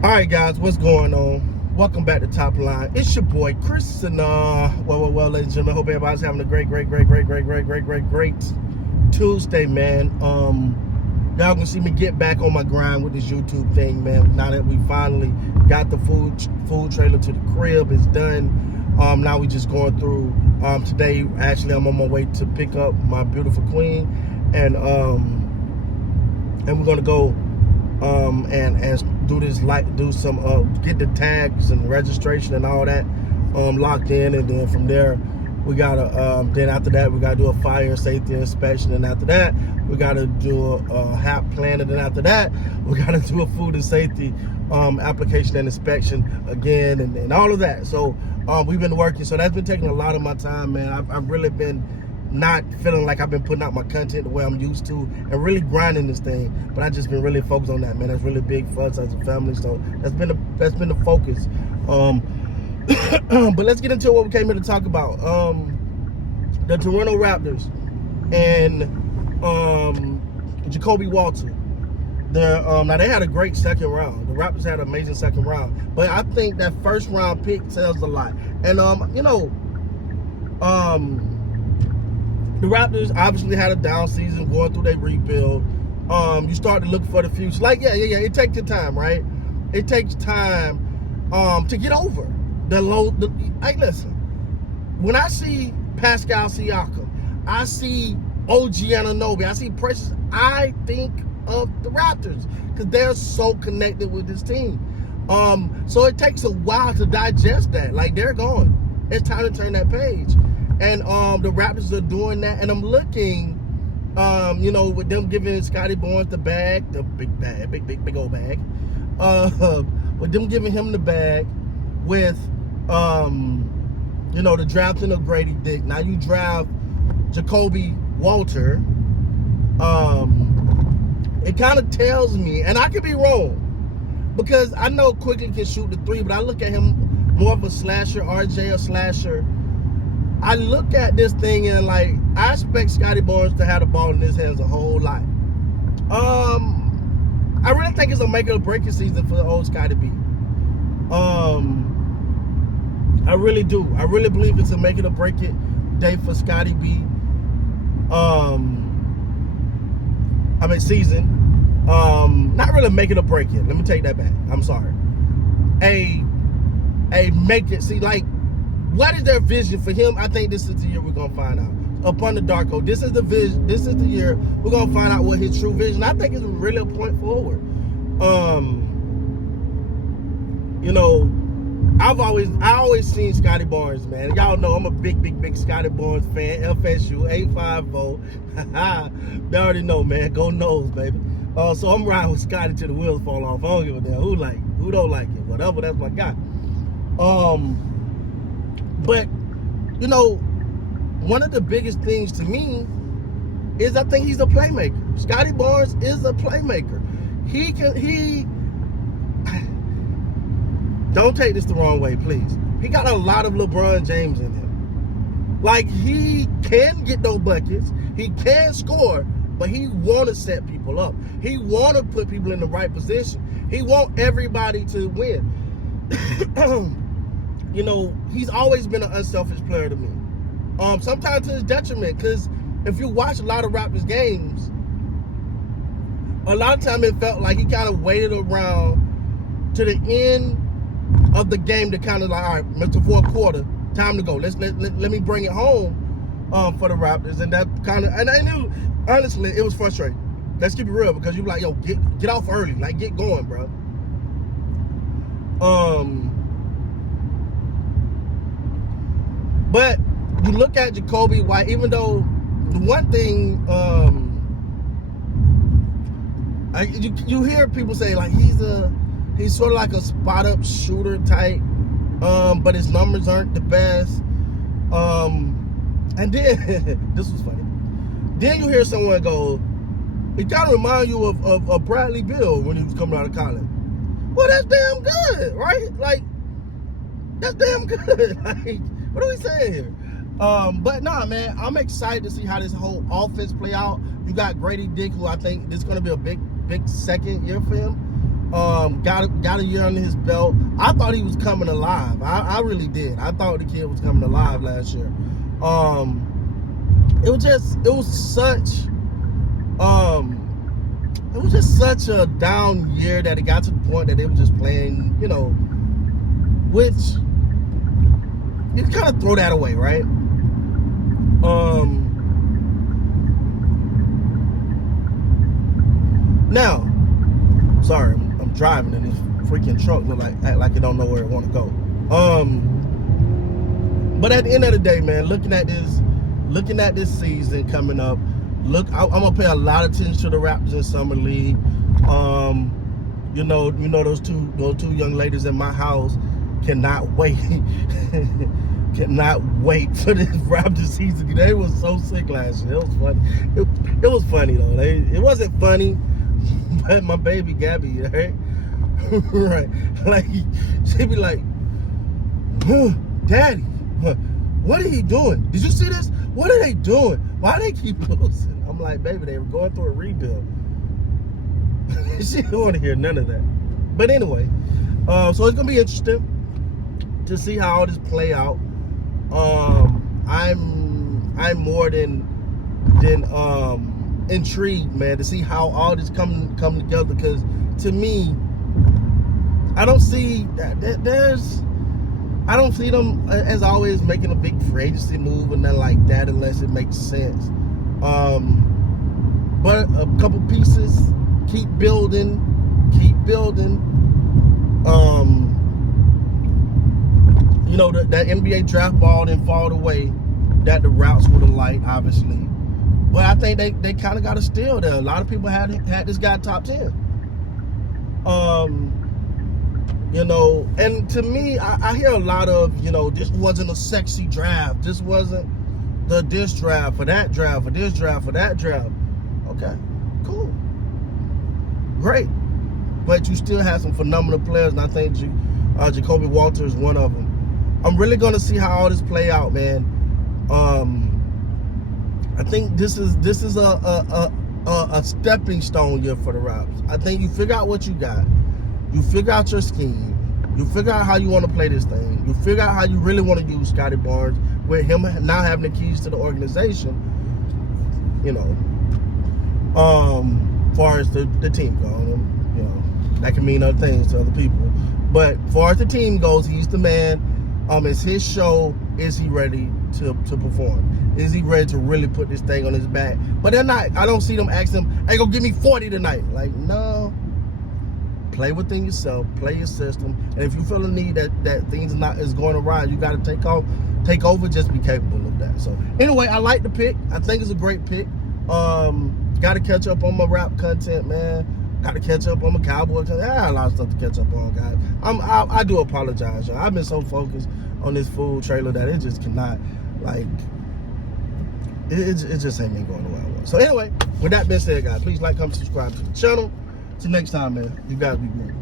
All right, guys, what's going on? Welcome back to Top Line. It's your boy Chris, and well, ladies and gentlemen, hope everybody's having a great Tuesday, man. Y'all gonna see me get back on my grind with this YouTube thing, man. Now that we finally got the food trailer to the crib, it's done. Now we just going through. Today, actually, I'm on my way to pick up my beautiful queen, and we're gonna go and do some get the tags and registration and all that locked in, and then from there we gotta then after that we gotta do a fire and safety inspection, and after that we gotta do a HAP plan, and then after that we gotta do a food and safety application and inspection again, and all of that. So we've been working, so that's been taking a lot of my time, man. I've really been not feeling like I've been putting out my content the way I'm used to and really grinding this thing, but I just been really focused on that, man. That's really big for us as a family, so that's been the focus. But let's get into what we came here to talk about. The Toronto Raptors and Jakobe Walter. Now they had a great second round. The Raptors had an amazing second round, but I think that first round pick tells a lot. And the Raptors obviously had a down season going through their rebuild. You start to look for the future. Like, yeah. It takes the time, right? It takes time to get over the low. Hey, listen. When I see Pascal Siakam, I see OG Anunoby, I see Precious, I think of the Raptors because they're so connected with this team. So it takes a while to digest that. Like, they're gone. It's time to turn that page. And the Raptors are doing that, and I'm looking, with them giving Scottie Barnes the bag, the big old bag, with them giving him the bag, with the drafting of Grady Dick. Now you draft Jakobe Walter. It kind of tells me, and I could be wrong, because I know Quickly can shoot the three, but I look at him more of a slasher, RJ a slasher. I look at this thing and, like, I expect Scottie Barnes to have the ball in his hands a whole lot. I really think it's a make or break season for the old Scottie B. I really do. I really believe it's a make it or break it day for Scottie B. Season. Not really make it or break it. Let me take that back. I'm sorry. A make it. See, like, what is their vision for him? I think this is the year we're gonna find out. Upon the dark hole, this is the vision. This is the year we're gonna find out what his true vision. I think it's really a point forward. I always seen Scottie Barnes, man. Y'all know I'm a big Scottie Barnes fan. FSU 850. They already know, man. Go Noles, baby. So I'm riding with Scottie till the wheels fall off. I don't give a damn who don't like it. Whatever, that's my guy. But, one of the biggest things to me is I think he's a playmaker. Scottie Barnes is a playmaker. Don't take this the wrong way, please. He got a lot of LeBron James in him. Like, he can get those buckets. He can score, but he want to set people up. He want to put people in the right position. He want everybody to win. He's always been an unselfish player to me. Sometimes to his detriment, because if you watch a lot of Raptors games, a lot of time it felt like he kind of waited around to the end of the game to kind of like, all right, Mr. Fourth Quarter, time to go. Let me bring it home for the Raptors, and that kind of, and I knew, honestly, it was frustrating. Let's keep it real, because you like, yo, get off early, like, get going, bro. But you look at Jakobe White, even though the one thing you hear people say, like, he's sort of like a spot up shooter type, but his numbers aren't the best. And then this was funny. Then you hear someone go, it kind of reminds you of Bradley Beal when he was coming out of college. Well, that's damn good, right? Like, that's damn good. Like, what are we saying here? But nah, man, I'm excited to see how this whole offense play out. You got Grady Dick, who I think this is going to be a big second year for him. Got a year under his belt. I thought he was coming alive. I really did. I thought the kid was coming alive last year. It was just such a down year that it got to the point that they were just playing, which you can kind of throw that away, right? Now, sorry, I'm driving and this freaking truck act like it don't know where it want to go. But at the end of the day, man, looking at this season coming up, I'm gonna pay a lot of attention to the Raptors in summer league. Those two young ladies in my house cannot wait. Cannot wait for this Raptors season. They was so sick last year. It was funny. It was funny though. It wasn't funny, but my baby Gabby, right? Right. Like she'd be like, Daddy, what are you doing? Did you see this? What are they doing? Why they keep losing? I'm like, baby, they were going through a rebuild. She didn't want to hear none of that. But anyway, so it's gonna be interesting to see how all this play out. I'm more than intrigued, man, to see how all this come together. Because to me, I don't see I don't see them as always making a big free agency move and nothing like that unless it makes sense. But a couple pieces, keep building. That NBA draft ball didn't fall the way that the routes would have liked, obviously. But I think they kind of got a steal there. A lot of people had this guy top 10. And to me, I hear a lot of, this wasn't a sexy draft. This wasn't this draft for that draft, for this draft, for that draft. Okay, cool. Great. But you still have some phenomenal players, and I think Jakobe Walter is one of them. I'm really going to see how all this play out, man. I think this is a stepping stone year for the Raptors. I think you figure out what you got. You figure out your scheme. You figure out how you want to play this thing. You figure out how you really want to use Scottie Barnes with him now having the keys to the organization. Far as the team goes, that can mean other things to other people. But far as the team goes, he's the man. It's his show. Is he ready to perform? Is he ready to really put this thing on his back? But they're not. I don't see them asking him, hey, go give me 40 tonight. Like, no. Play within yourself. Play your system. And if you feel the need that things is going awry, you got to take over. Just be capable of that. So anyway, I like the pick. I think it's a great pick. Got to catch up on my rap content, man. Got to catch up on my Cowboy content. I had a lot of stuff to catch up on, guys. I do apologize, y'all. I've been so focused on this food trailer that it just cannot, it just ain't been going the way I want. So anyway, with that being said, guys, please like, comment, subscribe to the channel. Till next time, man. You guys be great.